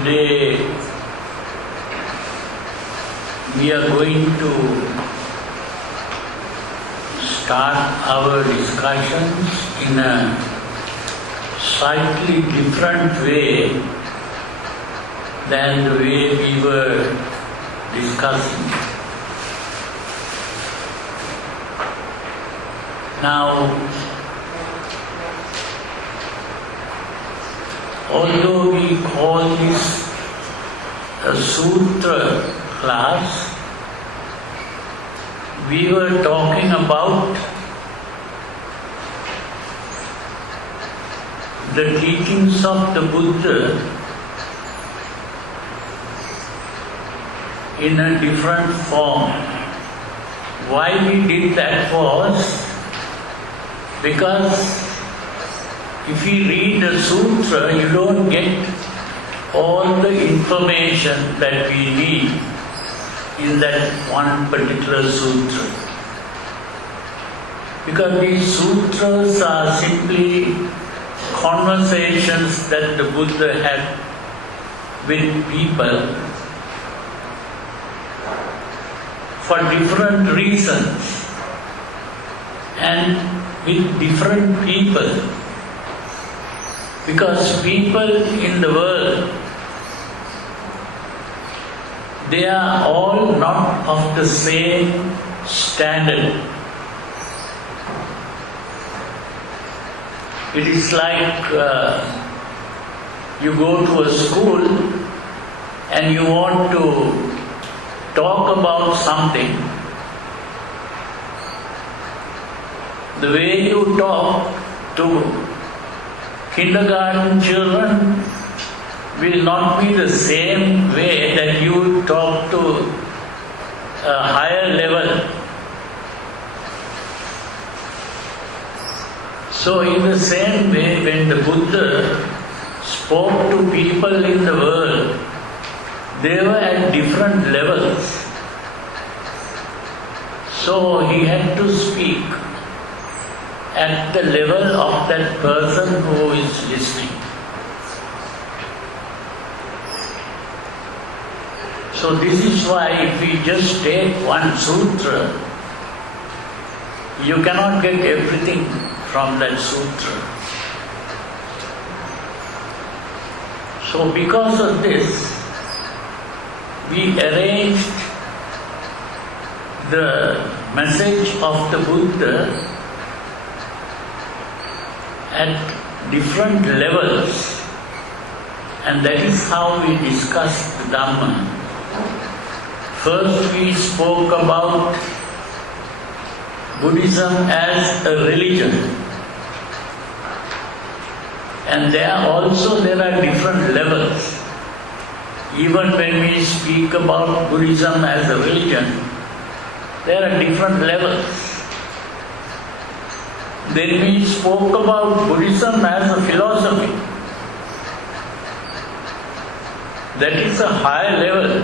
Today we are going to start our discussions in a slightly different way than the way we were discussing. Now, although we call this a sutra class, we were talking about the teachings of the Buddha in a different form. Why we did that was because if you read a sutra, you don't get all the information that we need in that one particular sutra. Because these sutras are simply conversations that the Buddha had with people for different reasons and with different people. Because people in the world, they are all not of the same standard. It is like you go to a school and you want to talk about something. The way you talk to kindergarten children will not be the same way that you talk to a higher level. So in the same way, when the Buddha spoke to people in the world, they were at different levels. So he had to speak at the level of that person who is listening. So this is why if we just take one sutra, you cannot get everything from that sutra. So because of this, we arranged the message of the Buddha at different levels, and that is how we discussed the Dhamma. First we spoke about Buddhism as a religion, and there are different levels. Even when we speak about Buddhism as a religion, there are different levels. Then we spoke about Buddhism as a philosophy. That is a higher level.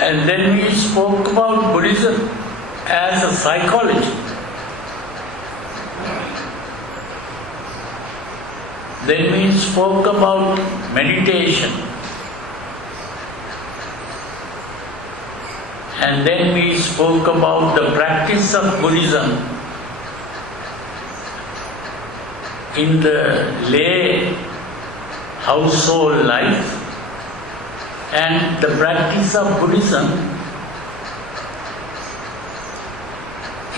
And then we spoke about Buddhism as a psychology. Then we spoke about meditation. And then we spoke about the practice of Buddhism in the lay household life and the practice of Buddhism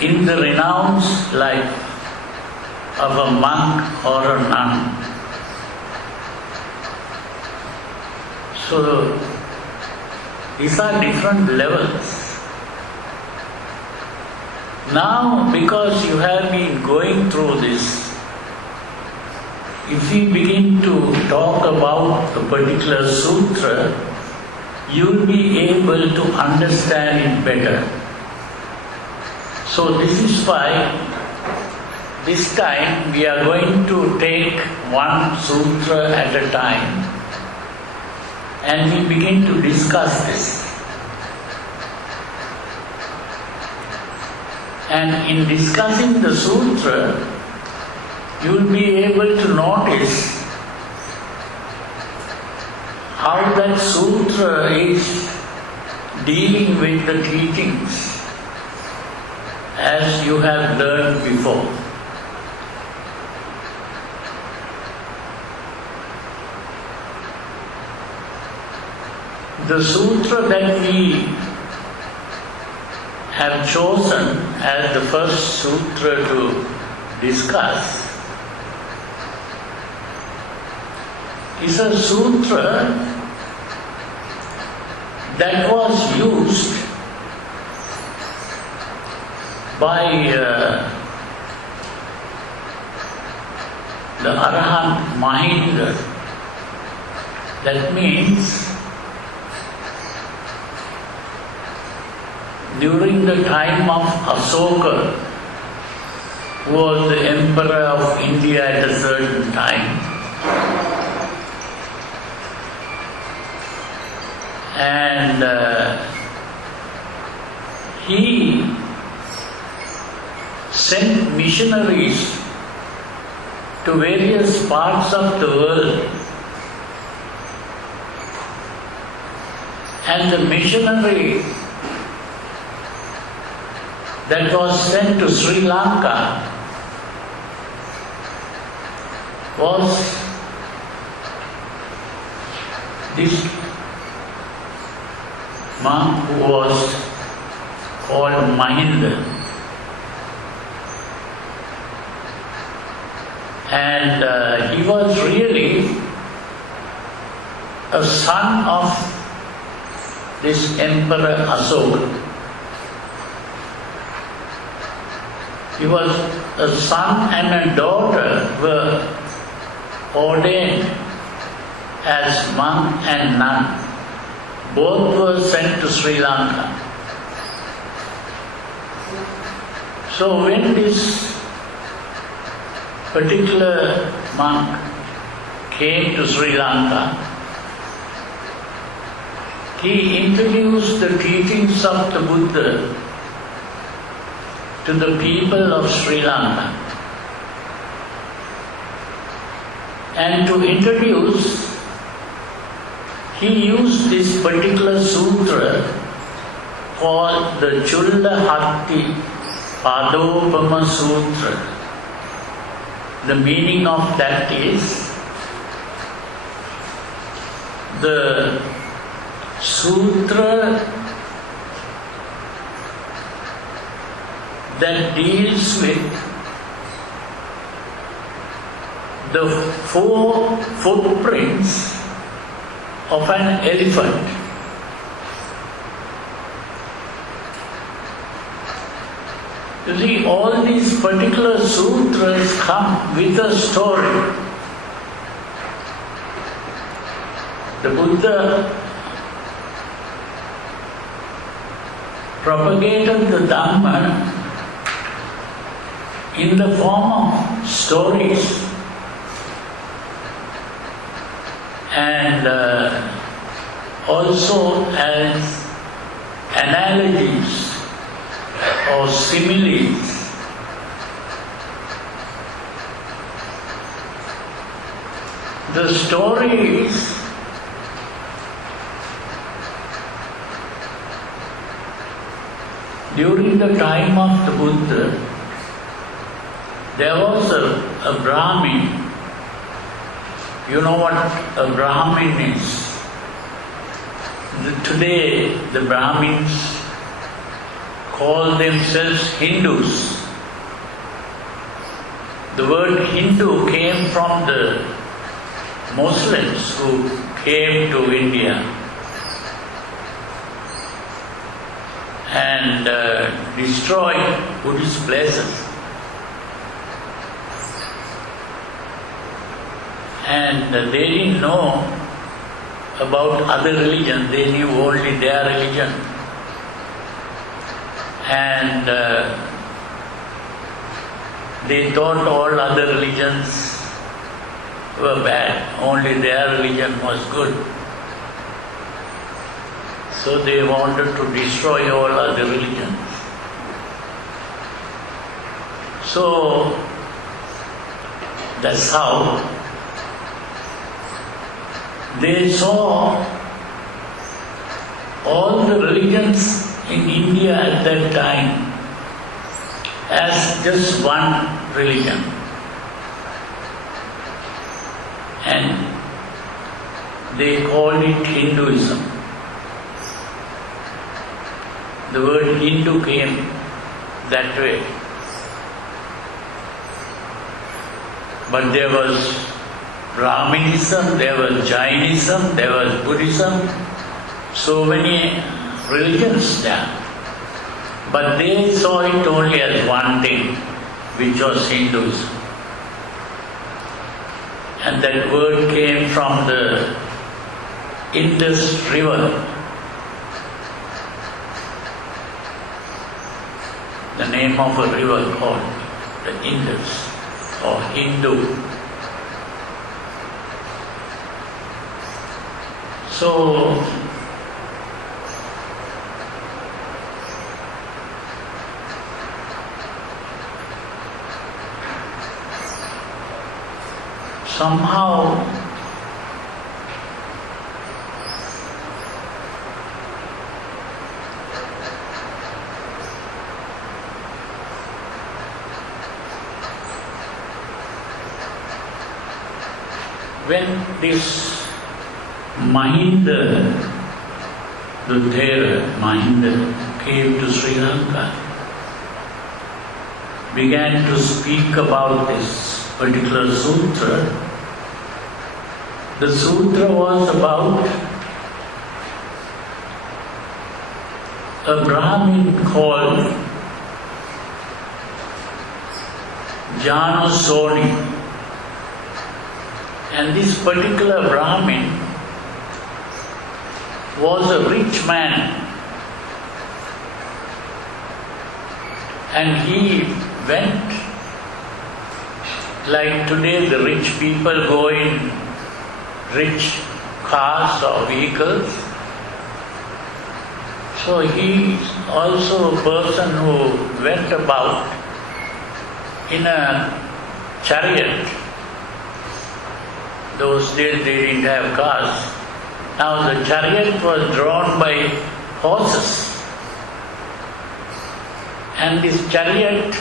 in the renounced life of a monk or a nun. So these are different levels. Now, because you have been going through this, if we begin to talk about a particular sutra, you will be able to understand it better. So this is why this time we are going to take one sutra at a time and we begin to discuss this. And in discussing the sutra, you will be able to notice how that sutra is dealing with the teachings as you have learned before. The sutra that we have chosen as the first sutra to discuss is a sutra that was used by the Arahant Mahinda. That means during the time of Asoka, who was the emperor of India at a certain time, and he sent missionaries to various parts of the world, and the missionary that was sent to Sri Lanka was this monk who was called Mahinda. And he was really a son of this Emperor Asoka. He was a son and a daughter were ordained as monk and nun. Both were sent to Sri Lanka. So when this particular monk came to Sri Lanka, he introduced the teachings of the Buddha to the people of Sri Lanka. And to introduce, he used this particular sutra called the Chulla Haththi Padopama Sutta. The meaning of that is the sutra that deals with the 4 footprints of an elephant. You see, all these particular sutras come with a story. The Buddha propagated the Dhamma in the form of stories and also as analogies or similes. The stories during the time of the Buddha, there was a Brahmin. You know what a Brahmin is? Today the Brahmins call themselves Hindus. The word Hindu came from the Muslims who came to India and destroyed Buddhist places. And they didn't know about other religions, they knew only their religion. And they thought all other religions were bad, only their religion was good. So they wanted to destroy all other religions. So That's how they saw all the religions in India at that time as just one religion. And they called it Hinduism. The word Hindu came that way. But there was Brahminism, there was Jainism, there was Buddhism, so many religions there. But they saw it only as one thing, which was Hinduism. And that word came from the Indus River. The name of a river called the Indus or Hindu. So, somehow when this Mahinda, the thera, Mahinda, came to Sri Lanka, began to speak about this particular sutra. The sutra was about a Brahmin called Janusoni. And this particular Brahmin was a rich man, and he went like today the rich people go in rich cars or vehicles. So he is also a person who went about in a chariot. Those days they didn't have cars. Now the chariot was drawn by horses, and this chariot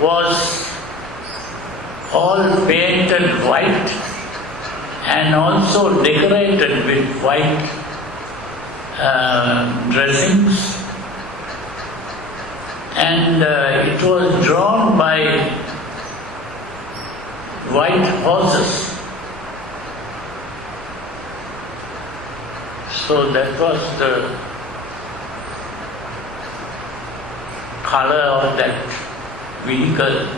was all painted white and also decorated with white dressings, and it was drawn by white horses. So that was the color of that vehicle.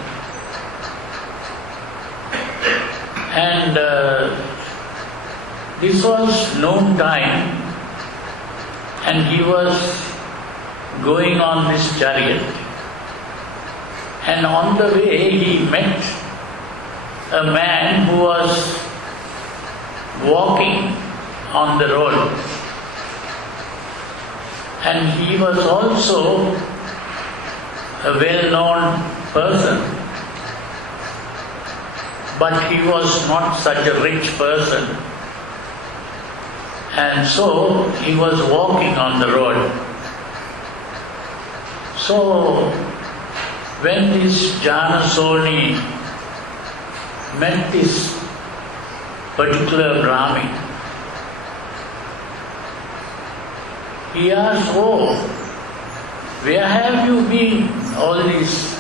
And this was noon time, and he was going on this chariot, and on the way he met a man who was walking on the road, and he was also a well-known person, but he was not such a rich person, and so he was walking on the road. So when this Janusoni met this particular Brahmin, he asked, "Oh, where have you been all this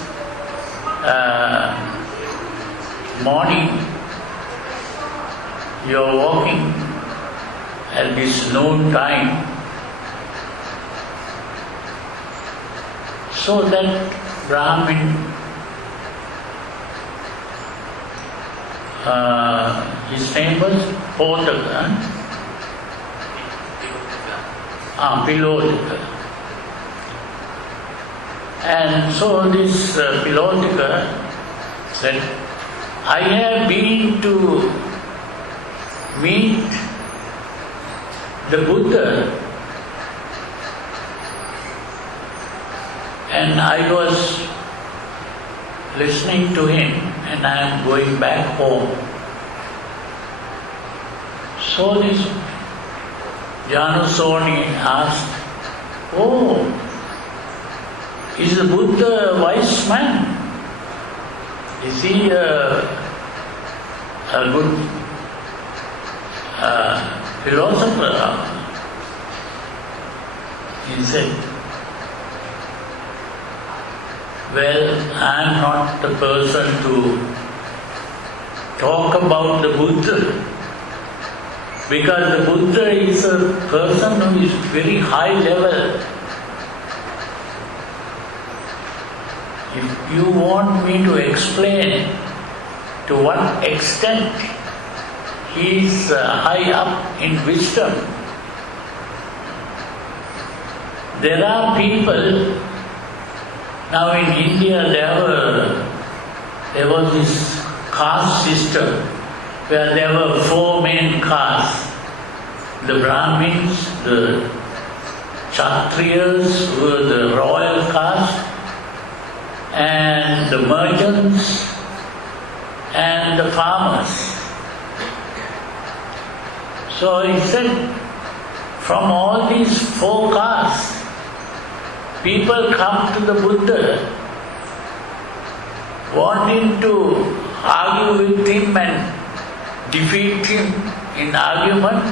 morning? You are walking at this noon time." So that Brahmin, his name was Potaka. Pilodika. And so this Pilodika said, "I have been to meet the Buddha, and I was listening to him, and I am going back home. So this Janusoni asked, "Oh, is the Buddha a wise man? Is he a good philosopher?" He said, "Well, I am not the person to talk about the Buddha, because the Buddha is a person who is very high level. If you want me to explain to what extent he is high up in wisdom, there are people, now in India there was this caste system where there were four main castes: the Brahmins, the Kshatriyas, who were the royal caste, and the merchants, and the farmers. So he said, from all these four castes, people come to the Buddha wanting to argue with him and defeat him in argument,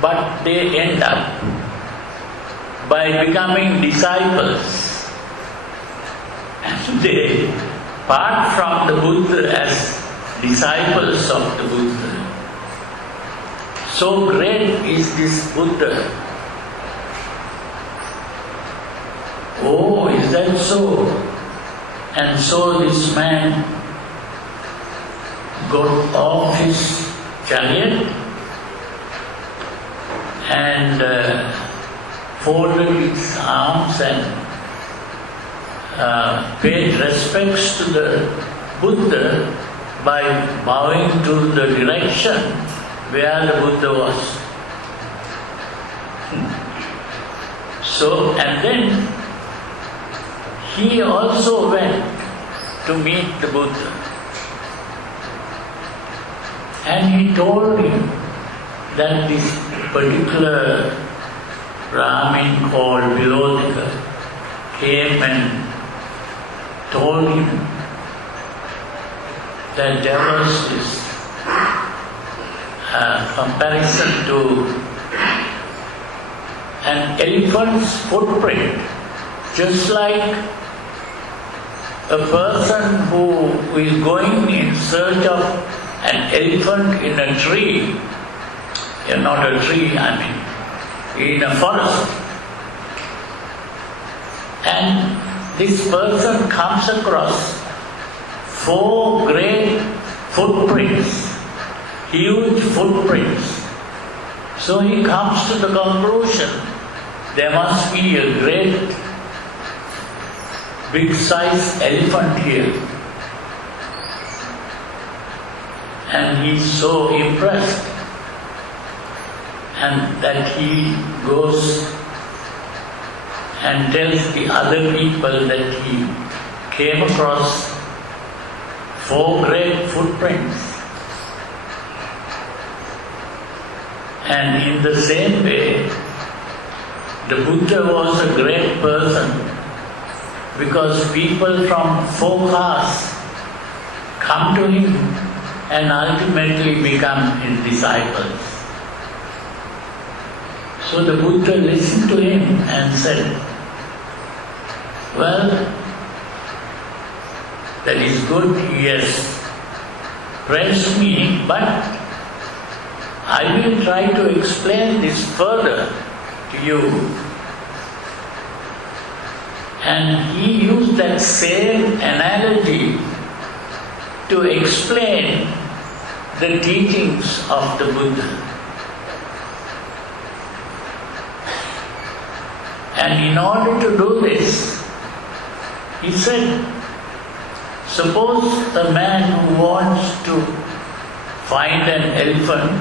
but they end up by becoming disciples. And they part from the Buddha as disciples of the Buddha. So great is this Buddha. Oh, is that so? And so this man got off his chariot and folded his arms and paid respects to the Buddha by bowing to the direction where the Buddha was. So, and then he also went to meet the Buddha. And he told him that this particular Brahmin called Vilodika came and told him that there was this comparison to an elephant's footprint, just like a person who is going in search of an elephant in a tree, not a tree, in a forest. And this person comes across four great footprints, huge footprints. So he comes to the conclusion, there must be a great big size elephant here. And he's so impressed, and that he goes and tells the other people that he came across four great footprints. And in the same way, the Buddha was a great person, because people from four castes come to him and ultimately become his disciples. So the Buddha listened to him and said, well, that is good, he has praised me, but I will try to explain this further to you. And he used that same analogy to explain the teachings of the Buddha. And in order to do this, he said, suppose a man who wants to find an elephant,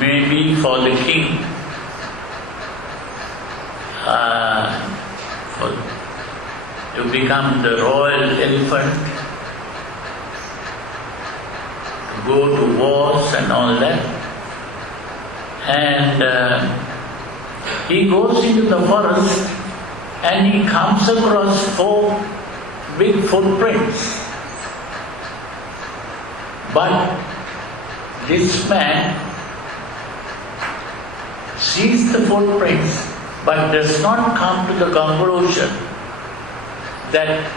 maybe for the king, to become the royal elephant, to go to wars and all that. And he goes into the forest and he comes across 4 big footprints. But this man sees the footprints but does not come to the conclusion that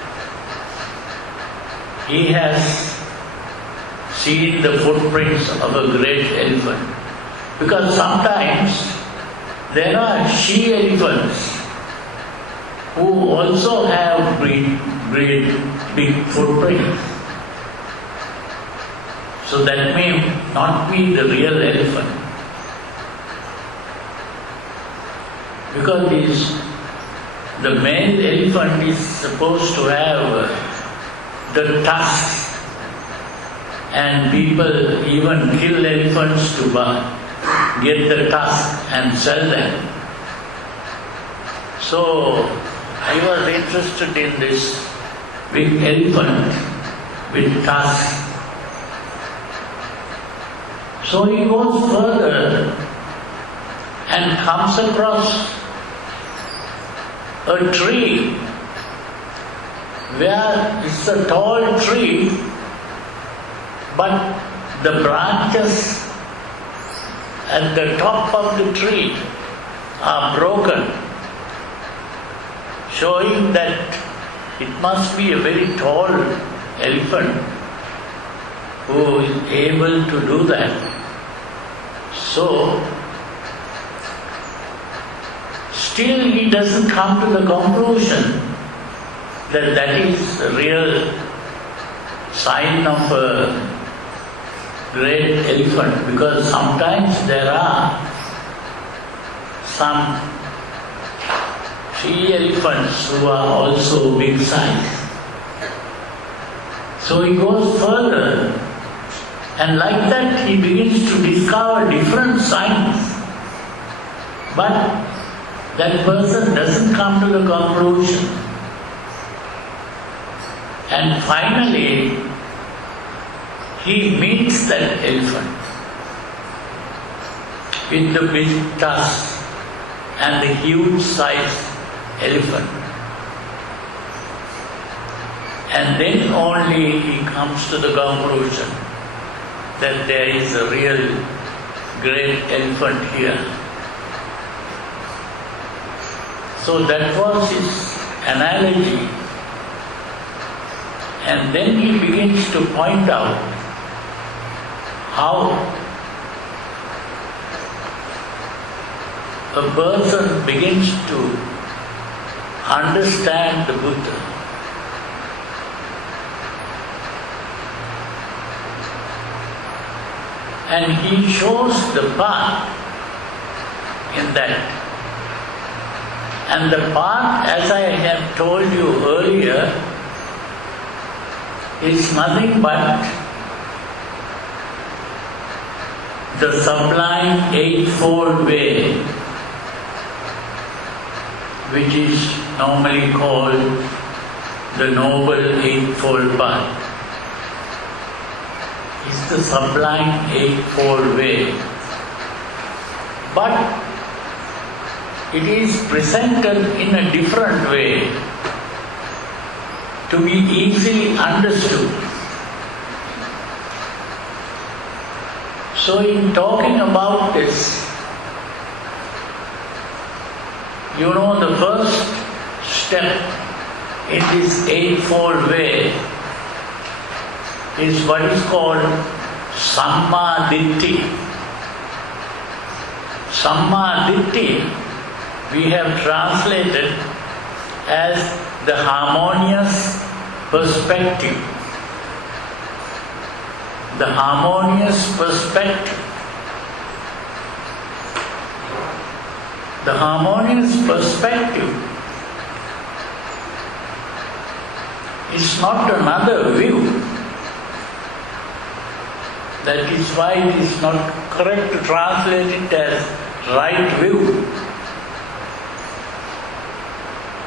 he has seen the footprints of a great elephant. Because sometimes there are she-elephants who also have great big footprints. So that may not be the real elephant. Because the male elephant is supposed to have the tusks, and people even kill elephants to get the tusks and sell them. So I was interested in this big elephant with tusks. So he goes further and comes across a tree where it's a tall tree, but the branches at the top of the tree are broken, showing that it must be a very tall elephant who is able to do that. So, still he doesn't come to the conclusion that that is a real sign of a great elephant, because sometimes there are some she-elephants who are also big size. So he goes further, and like that he begins to discover different signs. But that person doesn't come to the conclusion. And finally, he meets that elephant with the big tusks and the huge size elephant. And then only he comes to the conclusion that there is a real great elephant here. So that was his analogy. And then he begins to point out how a person begins to understand the Buddha. And he shows the path in that. And the path, as I have told you earlier, is nothing but the sublime eightfold way, which is normally called the Noble Eightfold Path. It's the sublime eightfold way. But it is presented in a different way to be easily understood. So in talking about this, you know, the first step in this eightfold way is what is called Samma Ditti. Samma Ditti we have translated as the harmonious perspective. The harmonious perspective. The harmonious perspective is not another view. That is why it is not correct to translate it as right view.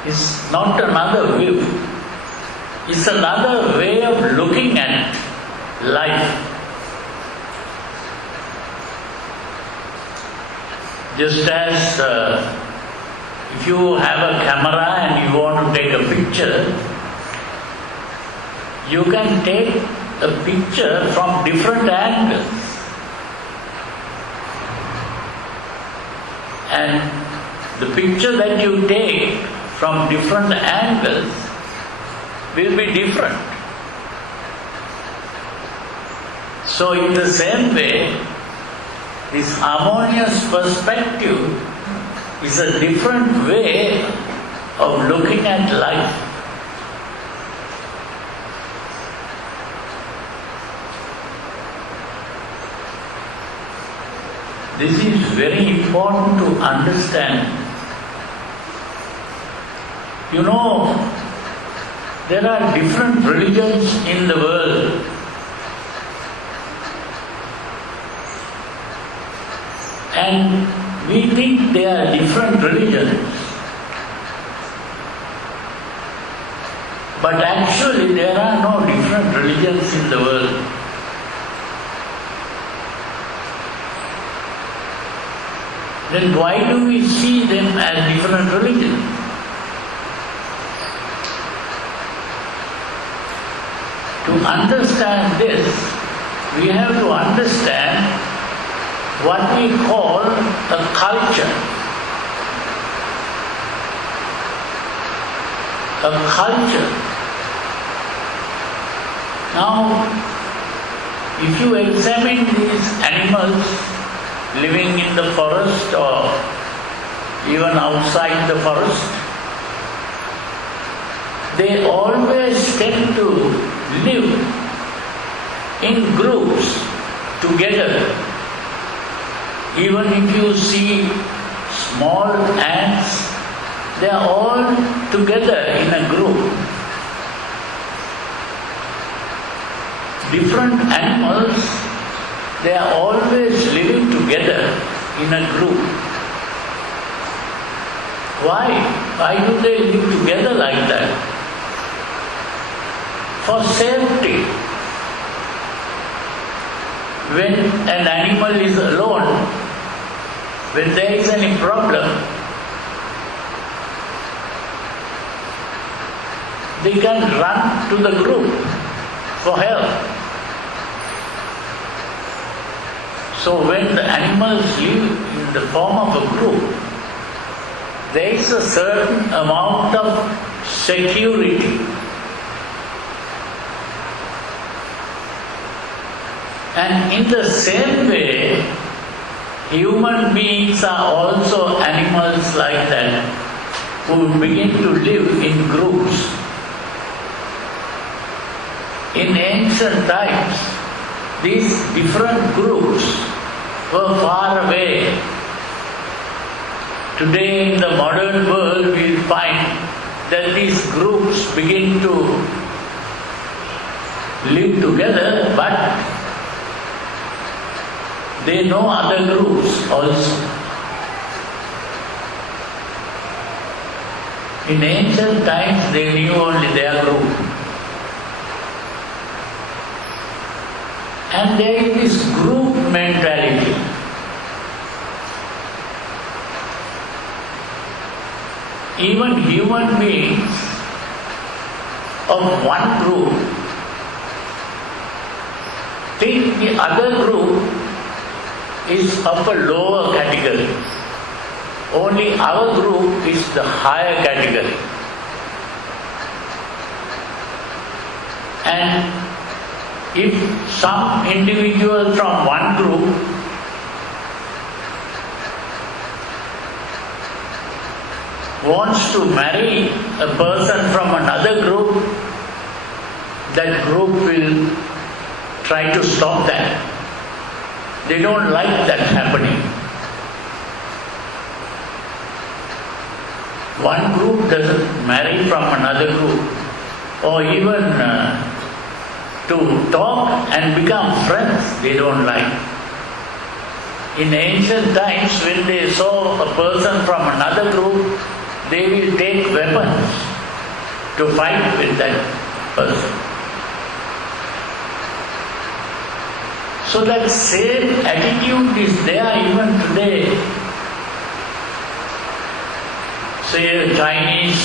is not another view. It's another way of looking at life. Just as if you have a camera and you want to take a picture, you can take a picture from different angles. And the picture that you take from different angles will be different. So in the same way, this harmonious perspective is a different way of looking at life. This is very important to understand. You know, there are different religions in the world. And we think they are different religions. But actually there are no different religions in the world. Then why do we see them as different religions? To understand this, we have to understand what we call a culture. A culture. Now, if you examine these animals living in the forest or even outside the forest, they always tend to live in groups together. Even if you see small ants, they are all together in a group. Different animals, they are always living together in a group. Why? Why do they live together like that? For safety. When an animal is alone, when there is any problem, they can run to the group for help. So when the animals live in the form of a group, there is a certain amount of security. And in the same way, human beings are also animals like that, who begin to live in groups. In ancient times, these different groups were far away. Today in the modern world, we find that these groups begin to live together, but they know other groups also. In ancient times, they knew only their group. And there is this group mentality. Even human beings of one group think the other group is of a lower category. Only our group is the higher category. And if some individual from one group wants to marry a person from another group, that group will try to stop that. They don't like that happening. One group doesn't marry from another group, or even to talk and become friends, they don't like. In ancient times, when they saw a person from another group, they will take weapons to fight with that person. So that same attitude is there even today. Say a Chinese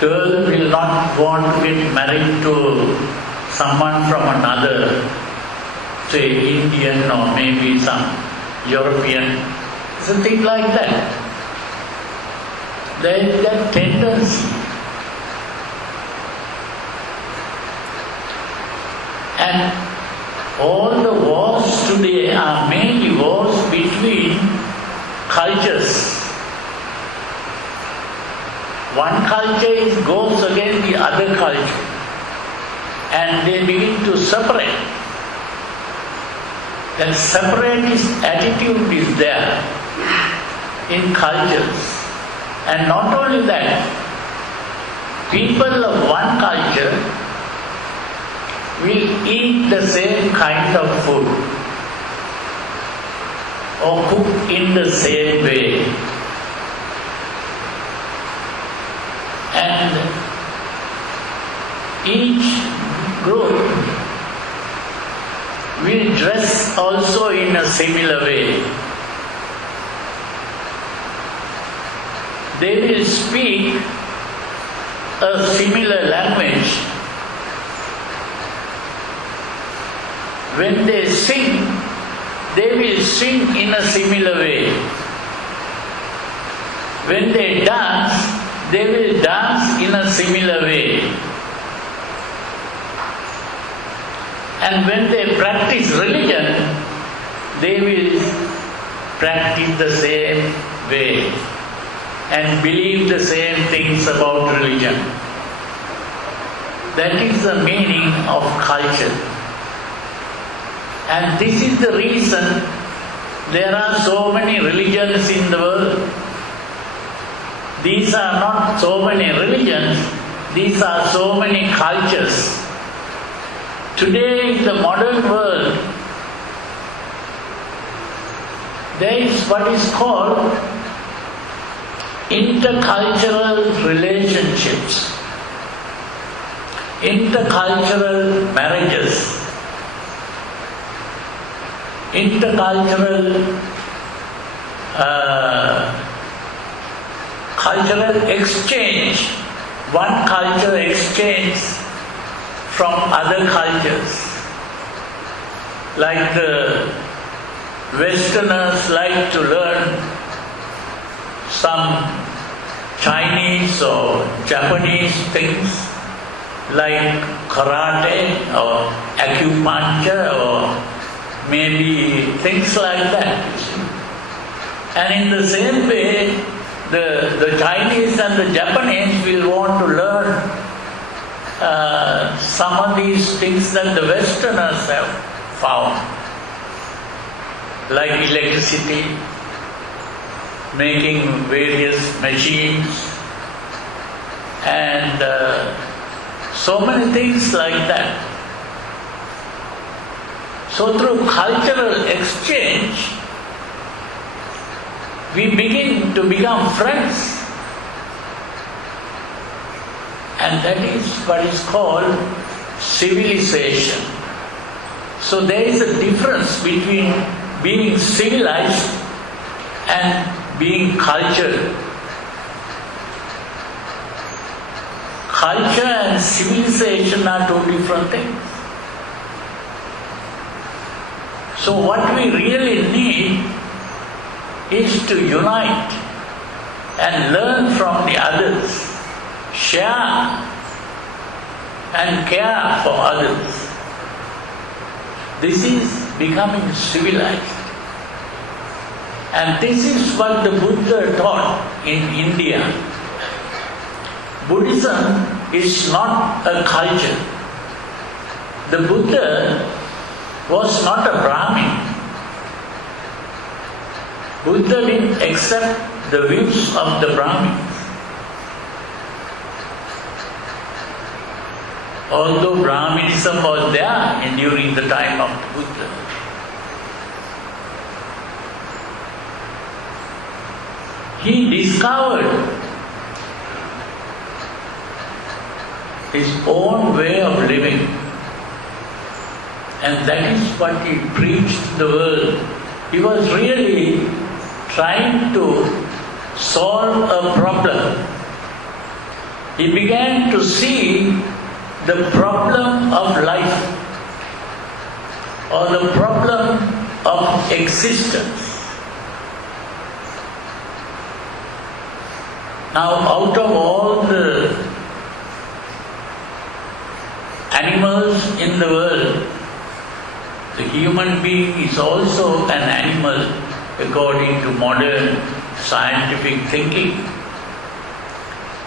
girl will not want to get married to someone from another, say Indian or maybe some European, something like that. There is that tendency. And all the wars today are mainly wars between cultures. One culture goes against the other culture and they begin to separate. That separatist attitude is there in cultures. And not only that, people of one culture will eat the same kind of food or cook in the same way. And each group will dress also in a similar way. They will speak a similar language. When they will sing in a similar way. When they will dance in a similar way. And when they practice religion, they will practice the same way and believe the same things about religion. That is the meaning of culture. And this is the reason there are so many religions in the world. These are not so many religions, these are so many cultures. Today in the modern world, there is what is called intercultural relationships, intercultural marriages, intercultural cultural exchange, one culture exchange from other cultures. Like the Westerners like to learn some Chinese or Japanese things like karate or acupuncture or maybe things like that. And in the same way, the Chinese and the Japanese will want to learn some of these things that the Westerners have found, like electricity, making various machines, and so many things like that. So through cultural exchange, we begin to become friends. And that is what is called civilization. So there is a difference between being civilized and being cultured. Culture and civilization are two different things. So what we really need is to unite and learn from the others, share and care for others. This is becoming civilized. And this is what the Buddha taught in India. Buddhism is not a culture. The Buddha was not a Brahmin. Buddha didn't accept the views of the Brahmins. Although Brahminism was there during the time of the Buddha. he discovered his own way of living. And that is what he preached to the world. He was really trying to solve a problem. He began to see the problem of life or the problem of existence. Now, out of all the animals in the world, the human being is also an animal according to modern scientific thinking.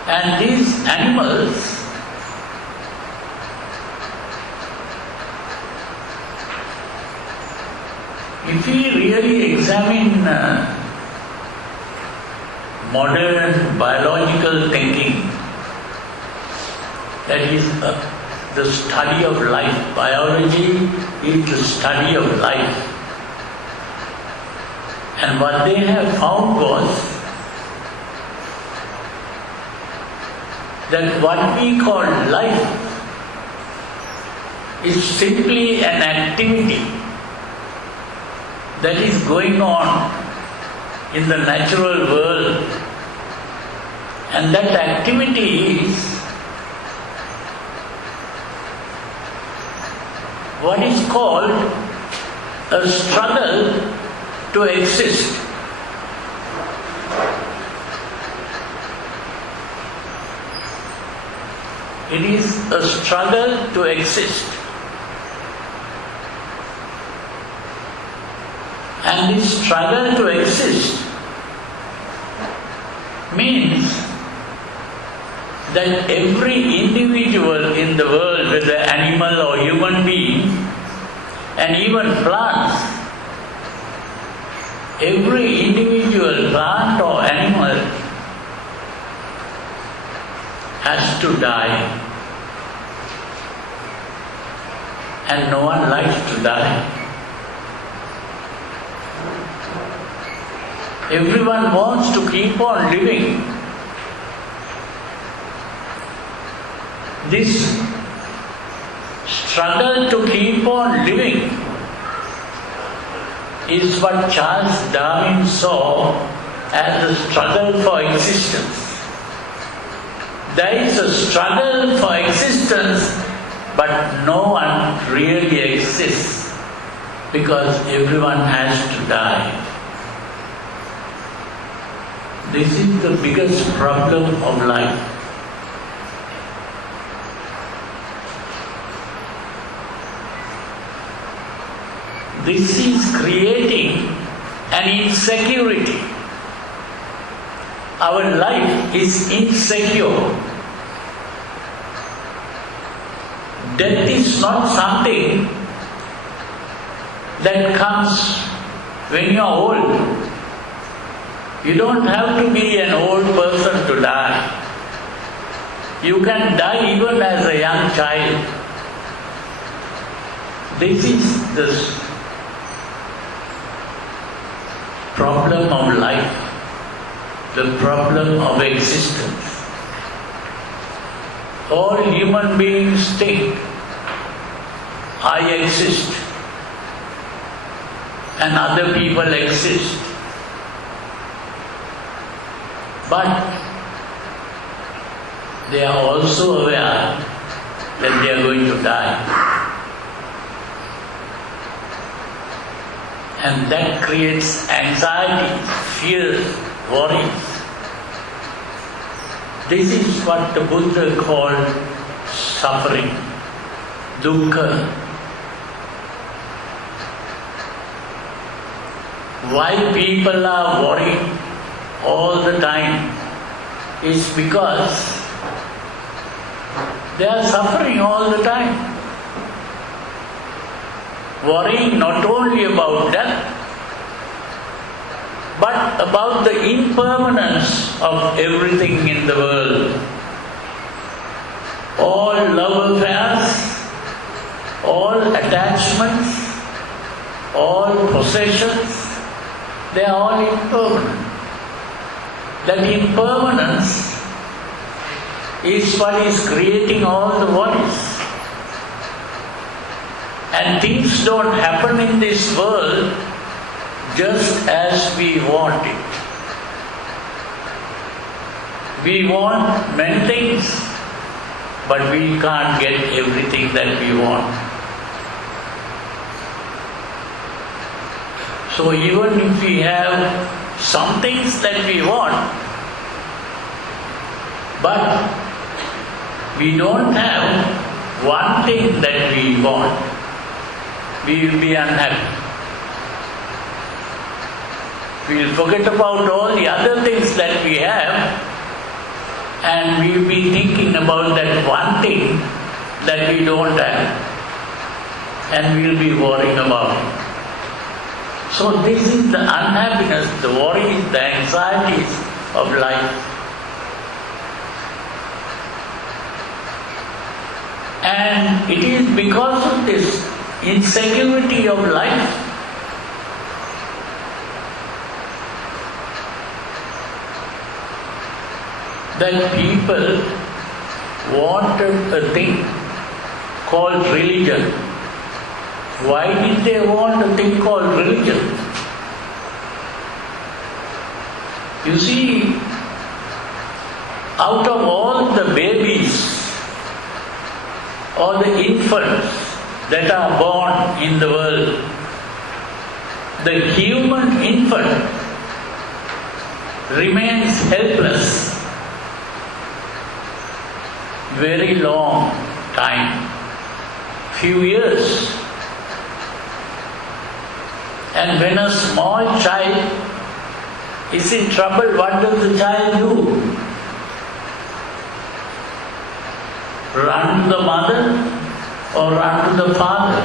And these animals if we really examine modern biological thinking, that is the study of life. Biology is the study of life. And what they have found was that what we call life is simply an activity that is going on in the natural world, and that activity is what is called a struggle to exist. It is a struggle to exist. And this struggle to exist means that every individual in the world, whether animal or human being, and even plants, every individual plant or animal has to die. And no one likes to die. Everyone wants to keep on living. This struggle to keep on living is what Charles Darwin saw as the struggle for existence. There is a struggle for existence, but no one really exists because everyone has to die. This is the biggest problem of life. This is creating an insecurity. Our life is insecure. Death is not something that comes when you are old. You don't have to be an old person to die. You can die even as a young child. This is the problem of life, the problem of existence. All human beings think, I exist and other people exist. But they are also aware that they are going to die. And that creates anxiety, fear, worries. This is what the Buddha called suffering, dukkha. Why people are worried all the time is because they are suffering all the time. Worrying not only about death, but about the impermanence of everything in the world. All love affairs, all attachments, all possessions, they are all impermanent. that impermanence is what is creating all the worries. And things don't happen in this world just as we want it. We want many things, but we can't get everything that we want. So even if we have some things that we want, but we don't have one thing that we want, we will be unhappy. We will forget about all the other things that we have, and we will be thinking about that one thing that we don't have, and we will be worrying about it. So this is the unhappiness, the worries, the anxieties of life. And it is because of this insecurity of life that people wanted a thing called religion. Why did they want a thing called religion? You see, out of all the babies or the infants that are born in the world, the human infant remains helpless very long time, few years. And when a small child is in trouble, what does the child do? Run to the mother or run to the father?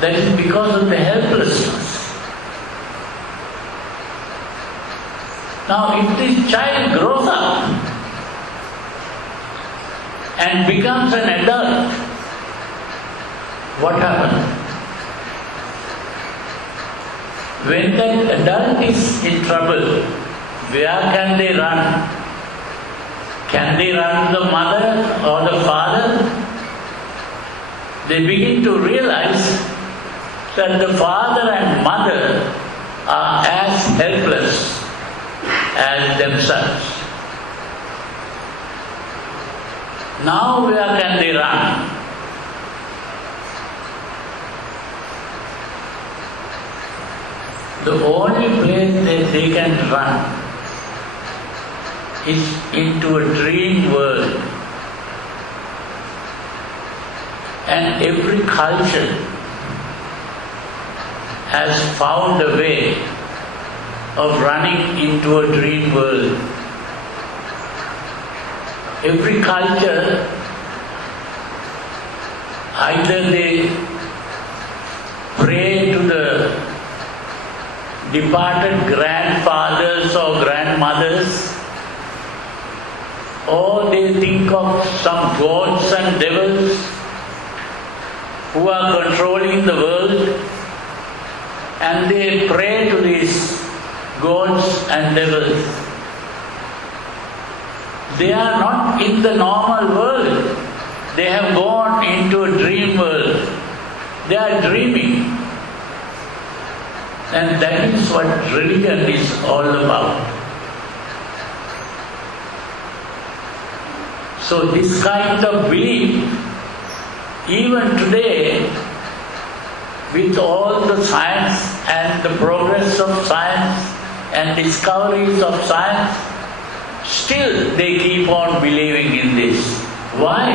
That is because of the helplessness. Now, if this child grows up and becomes an adult, what happens? When that adult is in trouble, where can they run? Can they run to the mother or the father? They begin to realize that the father and mother are as helpless as themselves. Now where can they run? The only place that they can run is into a dream world. And every culture has found a way of running into a dream world. Every culture, either they pray to the departed grandfathers or grandmothers, or they think of some gods and devils who are controlling the world, and they pray to these gods and devils. They are not in the normal world. They have gone into a dream world. They are dreaming. And that is what religion is all about. So this kind of belief, even today, with all the science and the progress of science and discoveries of science, still they keep on believing in this. Why?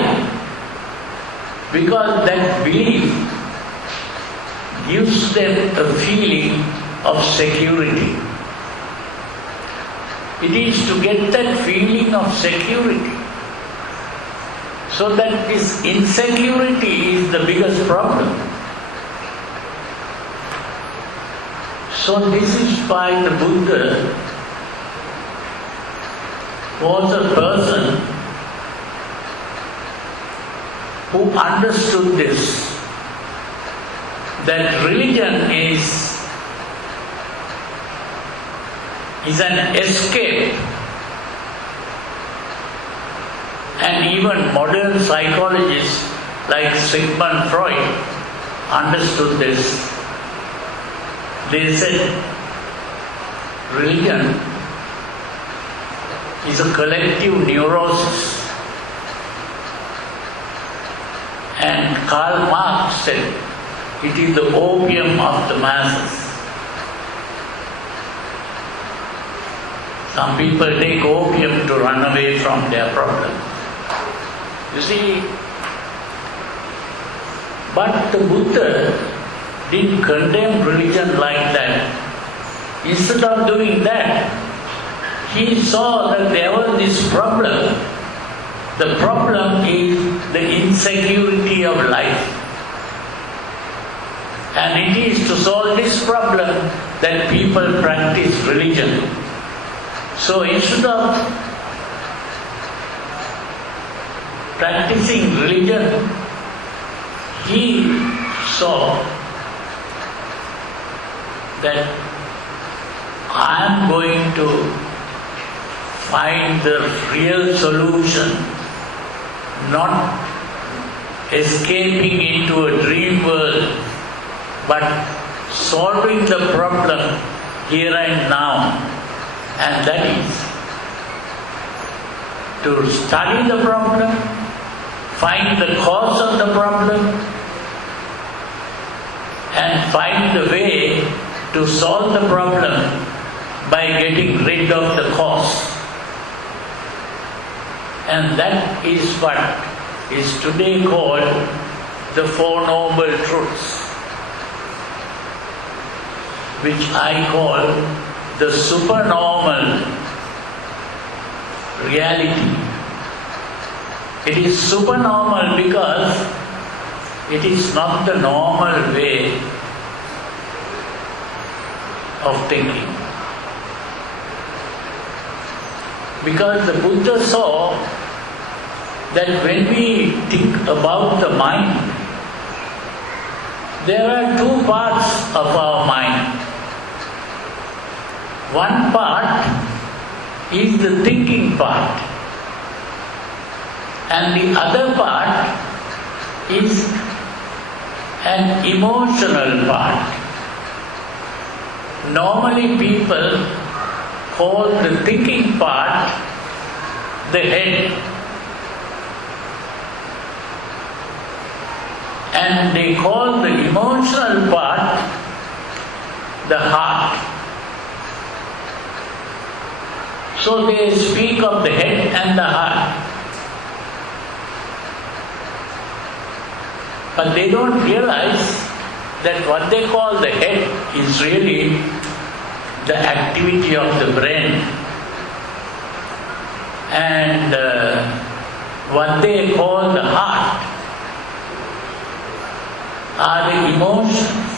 Because that belief gives them a feeling of security. It is to get that feeling of security. So that this insecurity is the biggest problem. So this is why the Buddha was a person who understood this, that religion is is an escape. And even modern psychologists like Sigmund Freud understood this. They said religion is a collective neurosis. And Karl Marx said it is the opium of the masses. Some people take opium to run away from their problems. You see, but the Buddha didn't condemn religion like that. Instead of doing that, he saw that there was this problem. The problem is the insecurity of life. And it is to solve this problem that people practice religion. So instead of practicing religion, he saw that I am going to find the real solution, not escaping into a dream world, but solving the problem here and now. And that is to study the problem, find the cause of the problem, and find the way to solve the problem by getting rid of the cause. And that is what is today called the Four Noble Truths, which I call the supernormal reality. It is supernormal because it is not the normal way of thinking. Because the Buddha saw that when we think about the mind, there are two parts of our mind. One part is the thinking part, and the other part is an emotional part. Normally people call the thinking part the head, and they call the emotional part the heart. So they speak of the head and the heart. But they don't realize that what they call the head is really the activity of the brain. And what they call the heart are the emotions.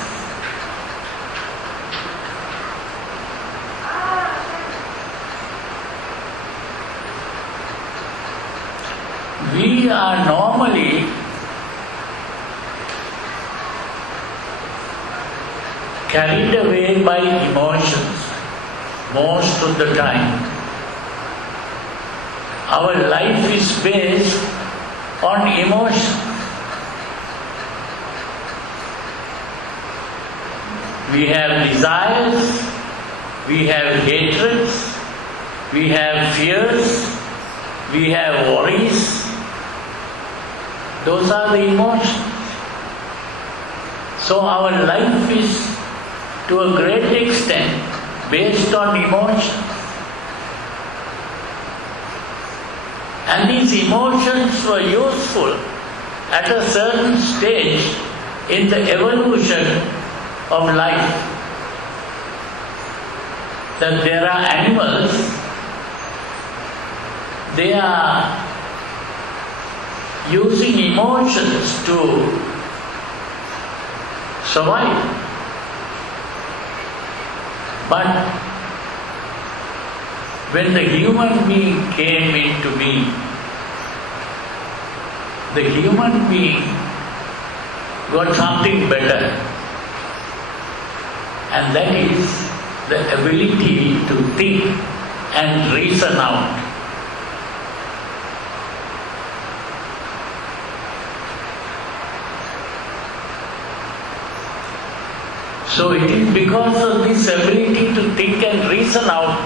We are normally carried away by emotions most of the time. Our life is based on emotion. We have desires, we have hatreds, we have fears, we have worries. Those are the emotions. So our life is to a great extent based on emotions. And these emotions were useful at a certain stage in the evolution of life. That there are animals, they are using emotions to survive. But when the human being came into being, the human being got something better, and that is the ability to think and reason out. So it is because of this ability to think and reason out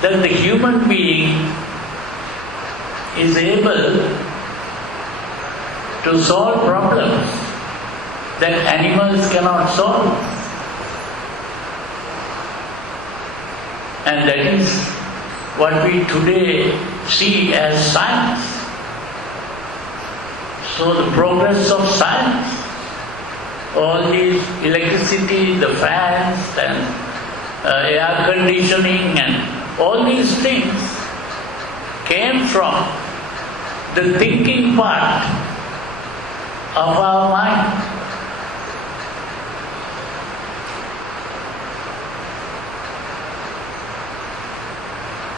that the human being is able to solve problems that animals cannot solve. And that is what we today see as science. So the progress of science, all these electricity, the fans and air conditioning and all these things came from the thinking part of our mind.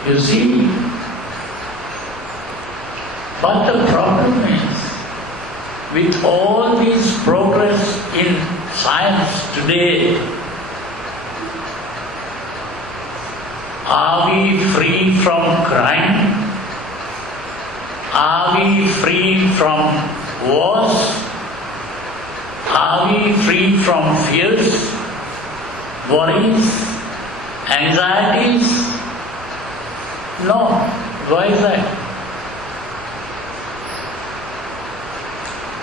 You see, but the problem is, with all this progress in science today, are we free from crime? Are we free from wars? Are we free from fears, worries, anxieties? No. Why is that?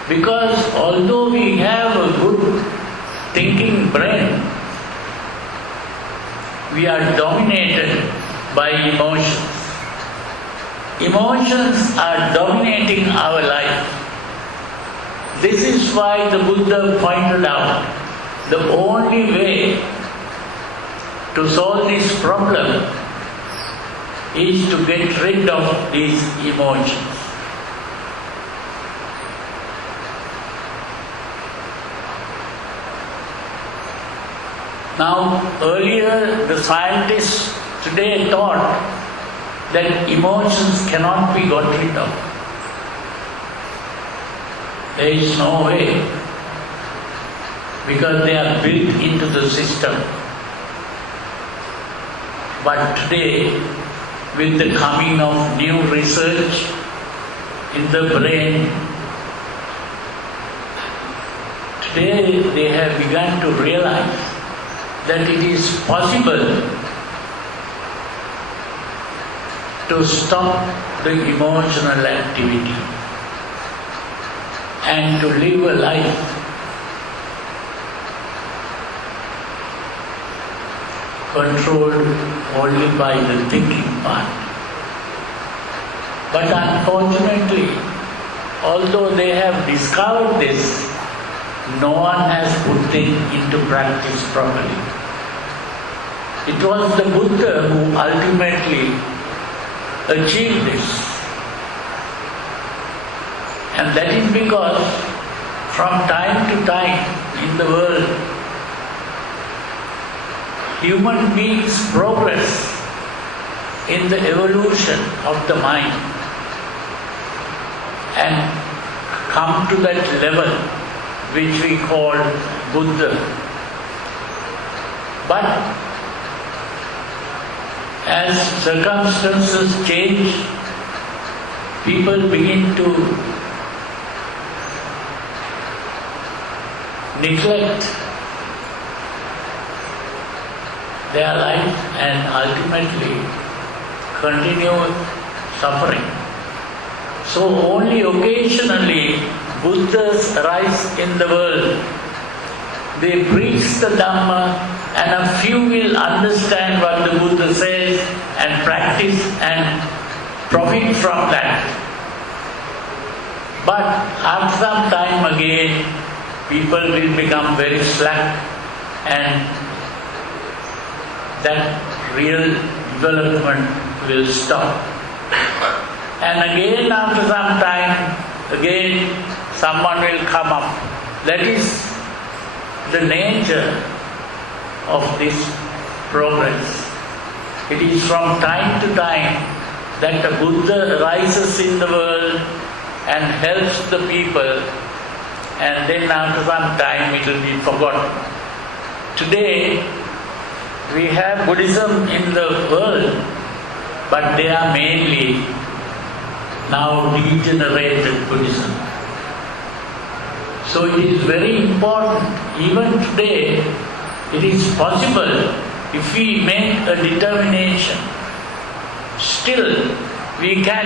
Because although we have a good thinking brain, we are dominated by emotions. Emotions are dominating our life. This is why the Buddha pointed out the only way to solve this problem is to get rid of these emotions. Now, earlier the scientists today thought that emotions cannot be got rid of. There is no way, because they are built into the system. But today, with the coming of new research in the brain, today they have begun to realize that it is possible to stop the emotional activity and to live a life controlled only by the thinking part. But unfortunately, although they have discovered this, no one has put it into practice properly. It was the Buddha who ultimately achieved this. And that is because from time to time in the world, human beings progress in the evolution of the mind and come to that level which we call Buddha. But as circumstances change, people begin to neglect their life and ultimately continue suffering. So only occasionally Buddhas arise in the world. They preach the Dhamma and a few will understand what the Buddha says and practice and profit from that. But after some time again, people will become very slack and that real development will stop. And again after some time, again someone will come up. That is the nature of this progress. It is from time to time that the Buddha arises in the world and helps the people, and then after some time it will be forgotten. Today, We have Buddhism in the world, but they are mainly now degenerated Buddhism. So it is very important, even today, it is possible if we make a determination, still we can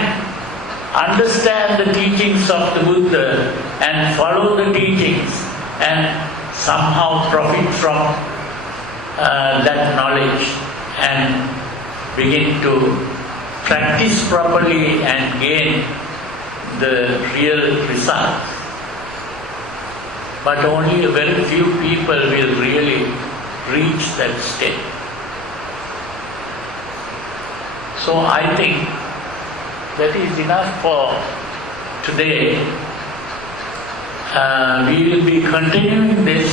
understand the teachings of the Buddha and follow the teachings and somehow profit from that knowledge and begin to practice properly and gain the real results. But only a very few people will really reach that state. So I think that is enough for today. We will be continuing this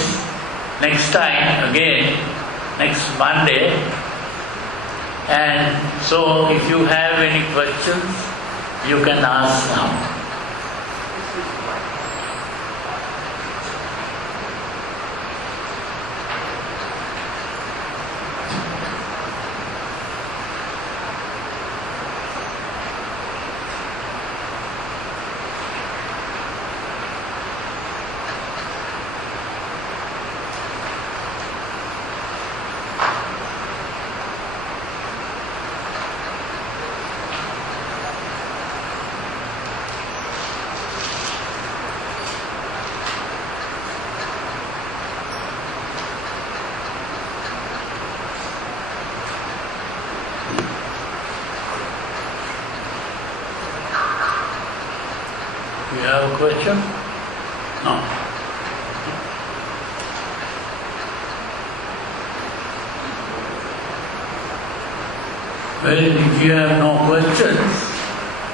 next time again, next Monday. And so if you have any questions, you can ask now. You have a question? No. Well, if you have no questions,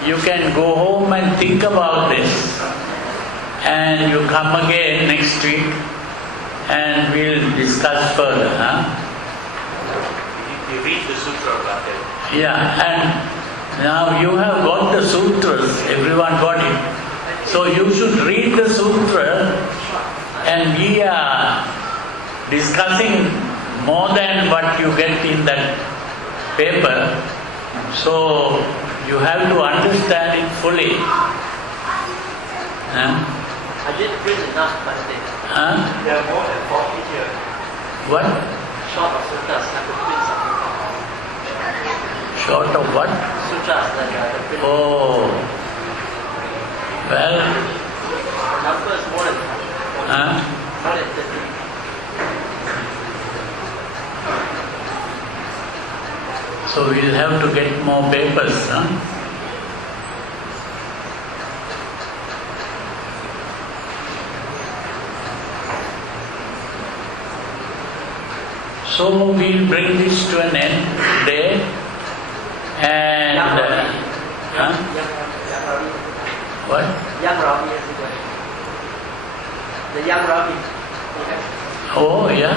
you can go home and think about this, and you come again next week and we'll discuss further. You read the sutra about it. Yeah, and now you have got the sutras, everyone got it. So you should read the sutra, and we are discussing more than what you get in that paper. So you have to understand it fully. I didn't read enough, Bhante. There are more than 40 here. What? Short of sutras, like the prince of Nepal. Short of what? Sutras, like the prince. Oh. Well, the number is more than 40. More than 30. So we'll have to get more papers, So we'll bring this to an end today, and what? Young Ravi is the young Ravi. Oh, yeah.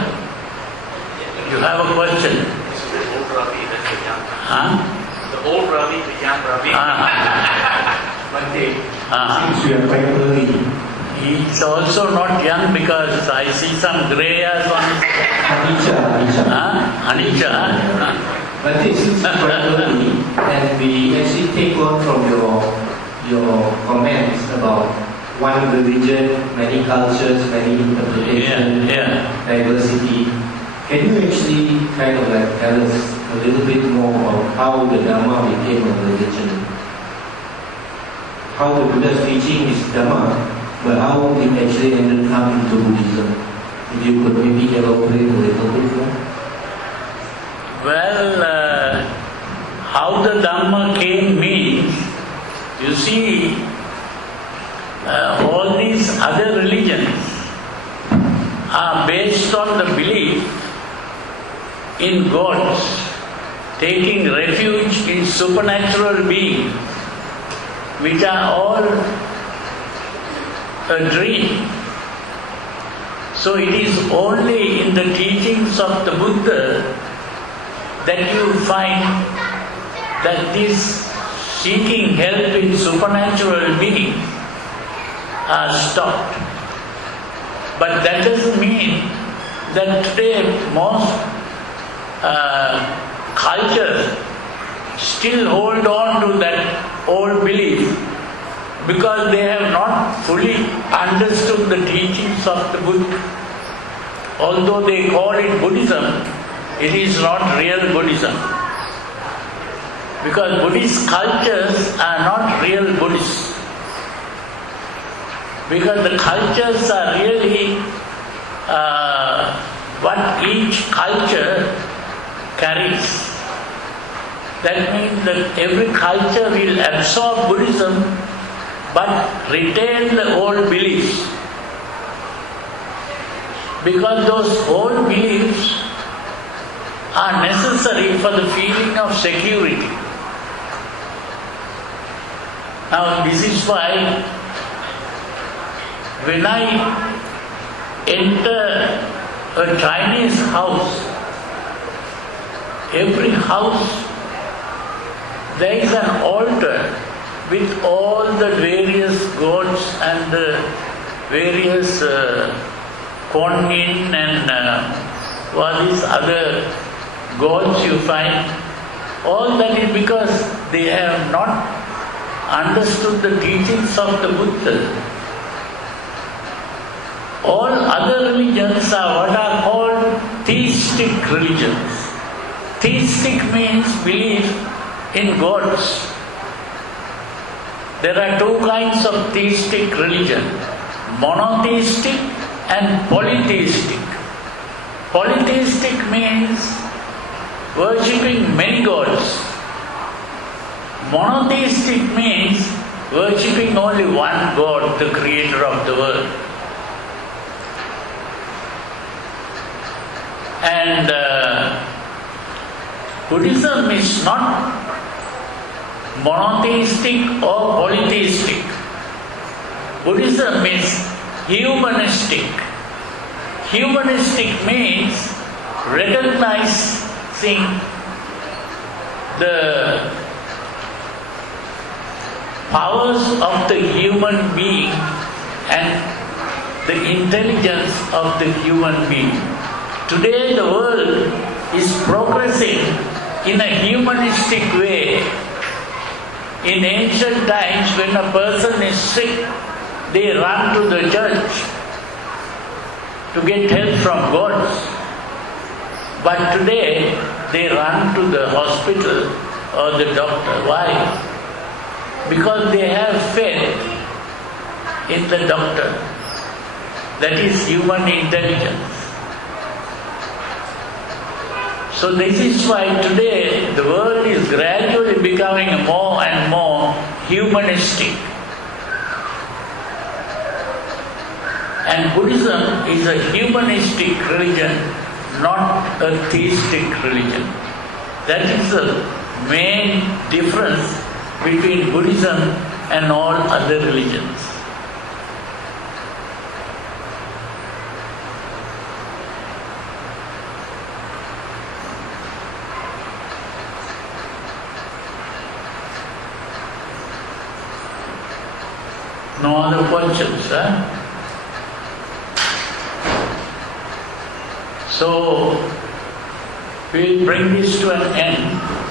You have a question? The old Ravi, that's the young. The old Ravi, the young Ravi. Since we are quite early. He's also not young because I see some grey hairs on his Anicca. But this is quite early, and we actually take on from your comments about one religion, many cultures, many interpretations, diversity. Can you actually kind of like tell us a little bit more about how the Dhamma became a religion? How the Buddha's teaching is Dhamma, but how it actually ended up into Buddhism? If you could maybe elaborate a little bit more. Well, how the Dhamma came means, you see, all these other religions are based on the belief in gods, taking refuge in supernatural beings, which are all a dream. So it is only in the teachings of the Buddha that you find that this seeking help in supernatural beings are stopped. But that doesn't mean that today most cultures still hold on to that old belief because they have not fully understood the teachings of the Buddha. Although they call it Buddhism, it is not real Buddhism. Because Buddhist cultures are not real Buddhists. Because the cultures are really what each culture carries. That means that every culture will absorb Buddhism but retain the old beliefs. Because those old beliefs are necessary for the feeling of security. Now this is why when I enter a Chinese house, every house there is an altar with all the various gods and the various Kuan Yin and what is other gods you find. All that is because they have not understood the teachings of the Buddha. All other religions are what are called theistic religions. Theistic means belief in gods. There are two kinds of theistic religion, monotheistic and polytheistic. Polytheistic means worshipping many gods. Monotheistic means worshipping only one God, the creator of the world. And Buddhism is not monotheistic or polytheistic. Buddhism is humanistic. Humanistic means recognizing the powers of the human being and the intelligence of the human being. Today the world is progressing in a humanistic way. In ancient times, when a person is sick, they run to the church to get help from gods. But today, they run to the hospital or the doctor. Why? Because they have faith in the doctor. That is human intelligence. So this is why today the world is gradually becoming more and more humanistic. And Buddhism is a humanistic religion, not a theistic religion. That is the main difference between Buddhism and all other religions. No other questions, huh? So, we'll bring this to an end.